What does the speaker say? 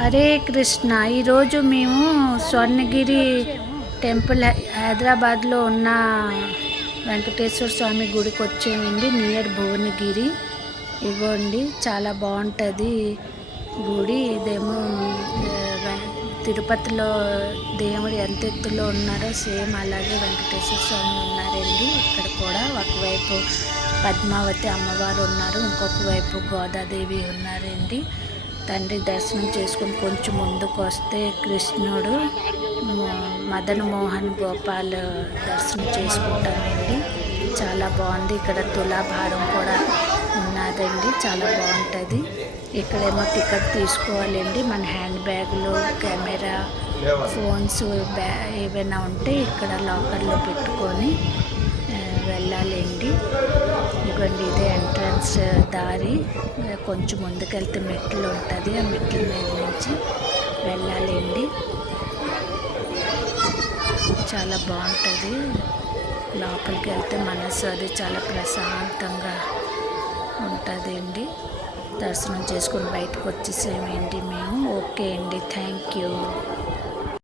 హరే కృష్ణ. ఈరోజు మేము స్వర్ణగిరి టెంపుల్ హైదరాబాద్లో ఉన్న వెంకటేశ్వర స్వామి గుడికి వచ్చామండి, నియర్ భువనగిరి. ఇగోండి, చాలా బాగుంటుంది గుడి. ఇదేమో తిరుపతిలో దేవుడు ఎంత ఎత్తులో ఉన్నారో సేమ్ అలాగే వెంకటేశ్వర స్వామి ఉన్నారండి. ఇక్కడ కూడా ఒకవైపు పద్మావతి అమ్మవారు ఉన్నారు, ఇంకొక వైపు గోదాదేవి ఉన్నారండి. తండ్రి దర్శనం చేసుకుని కొంచెం ముందుకు వస్తే కృష్ణుడు, మదన్ మోహన్ గోపాల్ దర్శనం చేసుకుంటామండి. చాలా బాగుంది. ఇక్కడ తులాభారం కూడా ఉన్నదండి, చాలా బాగుంటుంది. ఇక్కడేమో టికెట్ తీసుకోవాలండి. మన హ్యాండ్ బ్యాగులు, కెమెరా, ఫోన్స్ ఏవైనా ఉంటే ఇక్కడ లాకర్లో పెట్టుకొని వెళ్ళాలండి. ఇవ్వండి, ఇదే ఎంట్రన్స్ దారి. కొంచెం ముందుకెళ్తే మెట్లు ఉంటుంది, ఆ మెట్ల మీద నుంచి వెళ్ళాలండి. చాలా బాగుంటుంది. లోపలికి వెళ్తే మనసు అది చాలా ప్రశాంతంగా ఉంటుందండి. దర్శనం చేసుకొని బయటకు వచ్చేసేమేంటి మేము. ఓకే అండి, థ్యాంక్ యూ.